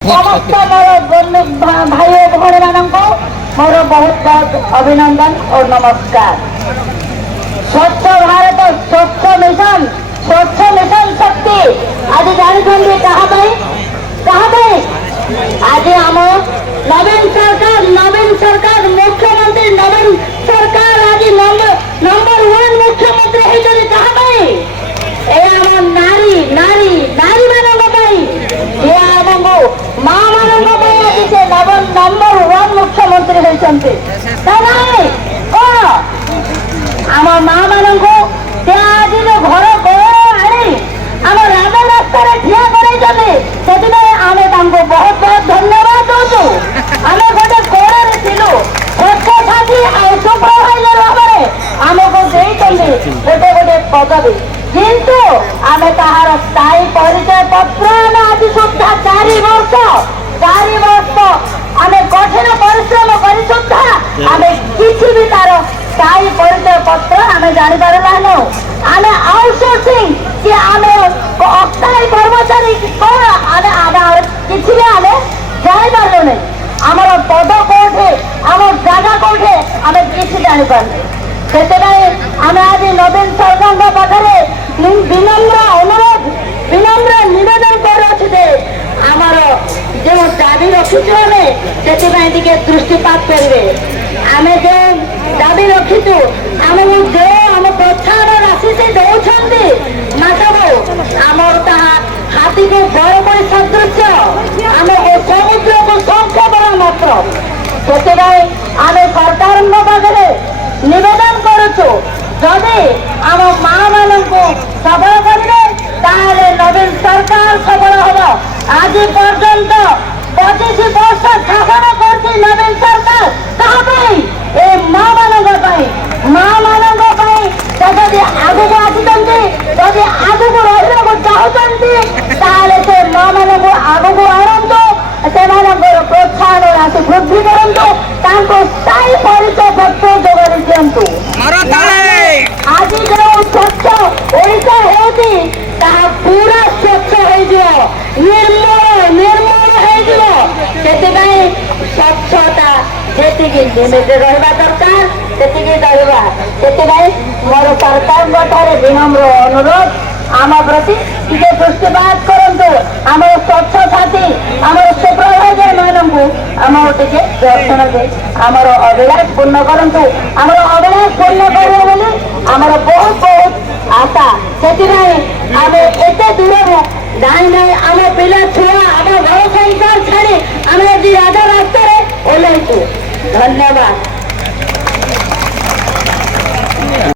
समस्त मोर भाई भौणी मान मोर बहुत बहुत अभिनंदन और नमस्कार। स्वच्छ भारत स्वच्छ मिशन शक्ति आज जानते कहाँ आज आम नवीन सरकार मुख्यमंत्री नवीन सरकार आज नंबर 1 मुख्यमंत्री होती कहाँ नारी नारी नारी मानों माँ मानों नंबर 1 मुख्यमंत्री होती आम माँ मानू आज घर आनी आम राजा रास्तार ठिया कर आम बहुत बहुत धन्यवाद दौचु। आम गोटे कोड़े थिलु स्वच्छ साथी सुपरभाइजर भाव आमको गोटे गोटे पदवी किंतु आम ताहार स्थायी परिचय पत्र आज सुधा 4 वर्ष आम कठिन परिश्रम कर सुधा आम किसी भी तार स्थायी परिचय पत्र आम जापारू आम आउटसोर्सिंग कि आम अस्थायी कर्मचारी कौन आम किसी भी आम जापारू नहीं आमर पद कौटे आम जगह कौटे आम किसी जापार से आम आज नवीन सरकार पाखे विनम्र अनुरोध विनम्र निवेदन कर आमर जो दाबी रखीचु आम से दृष्टिपात करेंगे आम जो दाबी रखीचु आमको जो आम प्रोत्साहन राशि से दौरान मासक आमर ताहा हाथी को बरपड़ी सदृश आम समुद्र को संख्या बड़ा मात्र से आम सरकार पाखे निवेदन करुचु जदि आम माँ मान सबल करेंगे नवीन सरकार सबल हम आज पर्यंत 25 वर्ष शासन कर नवीन सरकार कहाँ माँ मान जदि आगक आदि आगक रहा चाहते से माँ मान आगक आणतु से प्रोत्साहन राशि वृद्धि करूँ स्थायी परिचय पत्र जोगाई दिंतु। आज जो स्वच्छ ओडिशा होती पूरा स्वच्छ हो निर्मल हो स्वच्छता जी लिमिट रहा दरकार से मोर सरकार विनम्र अनुरोध आम प्रति टे दृष्टिपात करूँ आम स्वच्छ साथी आम सुपरभाइजर मानू आम टे दर्शन दे आमर अभिलाष पूर्ण करूँ आमर अभिलाष पूर्ण कर आमर बहुत बहुत आशा से आम एत दूर नाई आम पिला छुआ आम घर संसार छाड़ी आम आज राजा रास्तार ओह्लैचु। धन्यवाद।